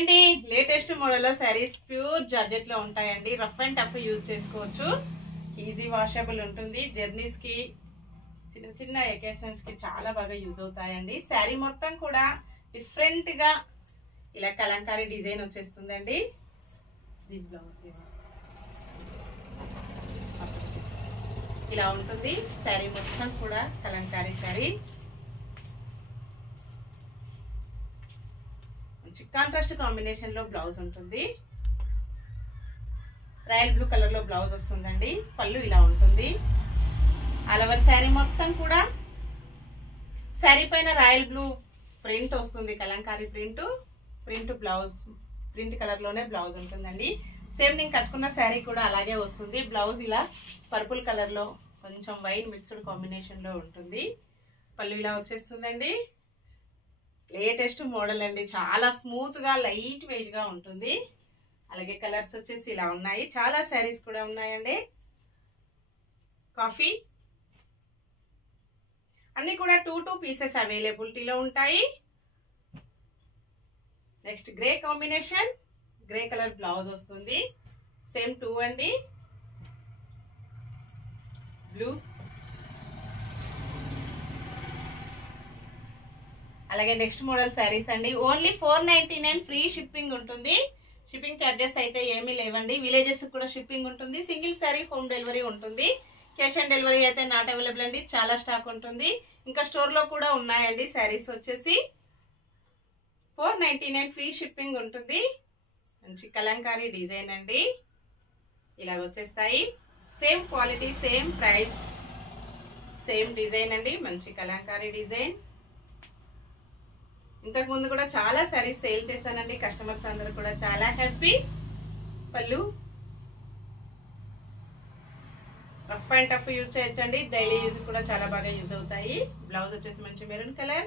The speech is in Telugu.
అండి, లేటెస్ట్ మోడల్ లో సారీస్ ప్యూర్ జార్జెట్ లో ఉంటాయండి. రఫ్ అండ్ టఫ్ యూజ్ చేసుకోవచ్చు. ఈజీ వాషబుల్ ఉంటుంది. జర్నీస్ కి, చిన్న చిన్న ఎకేషన్స్ కి చాలా బాగా యూజ్ అవుతాయండి. శారీ మొత్తం కూడా డిఫరెంట్ గా ఇలా కలంకారీ డిజైన్ వచ్చేస్తుందండి. దీని బ్లౌజ్ ఇలా ఉంటుంది. శారీ మొత్తం కూడా కలంకారీ శారీ. కాంట్రాస్ట్ కాంబినేషన్ లో బ్లౌజ్ ఉంటుంది. రాయల్ బ్లూ కలర్ లో బ్లౌజ్ వస్తుందండి. పళ్ళు ఇలా ఉంటుంది. ఆల్ ఓవర్ శారీ మొత్తం కూడా శారీ పైన రాయల్ బ్లూ ప్రింట్ వస్తుంది. Kalamkari print blouse print colour లోనే బ్లౌజ్ ఉంటుందండి. సేమ్ నేను కట్టుకున్న శారీ కూడా అలాగే వస్తుంది. బ్లౌజ్ ఇలా పర్పుల్ కలర్ లో కొంచెం వైట్ మిక్స్డ్ కాంబినేషన్ లో ఉంటుంది. పళ్ళు ఇలా వచ్చేస్తుందండి. లేటెస్ట్ మోడల్ అండి. చాలా స్మూత్ గా లైట్ వెయిట్ గా ఉంటుంది. అలాగే కలర్స్ వచ్చేసి ఇలా ఉన్నాయి. చాలా శారీస్ కూడా ఉన్నాయండి. కాఫీ అన్ని కూడా 2 పీసెస్ అవైలబిలిటీలో ఉంటాయి. Next grey combination, grey colour blouse వస్తుంది. సేమ్ 2 అండి. బ్లూ, అలాగే నెక్స్ట్ మోడల్ శారీస్ అండి. ఓన్లీ 499 ఫ్రీ షిప్పింగ్ ఉంటుంది. షిప్పింగ్ చార్జెస్ అయితే ఏమీ లేవండి. విలేజెస్ కూడా షిప్పింగ్ ఉంటుంది. సింగిల్ శారీ హోమ్ డెలివరీ ఉంటుంది. క్యాష్ ఆన్ డెలివరీ అయితే నాట్ అవైలబుల్ అండి. చాలా స్టాక్ ఉంటుంది. ఇంకా స్టోర్ లో కూడా ఉన్నాయండి. శారీస్ వచ్చేసి 499 ఫ్రీ షిప్పింగ్ ఉంటుంది. మంచి కలంకారీ డిజైన్ అండి. ఇలా వచ్చేస్తాయి. Same quality, same price, same design అండి. మంచి కలంకారీ డిజైన్. ఇంతకు ముందు కూడా చాలా సారీస్ సేల్ చేశానండి. కస్టమర్స్ అందరూ కూడా చాలా హ్యాపీ. పళ్ళు రఫ్ అండ్ టఫ్ యూజ్ చేయొచ్చండి. డైలీ యూజ్ కూడా చాలా బాగా యూజ్ అవుతాయి. బ్లౌజ్ వచ్చేసి మంచి మెరూన్ కలర్.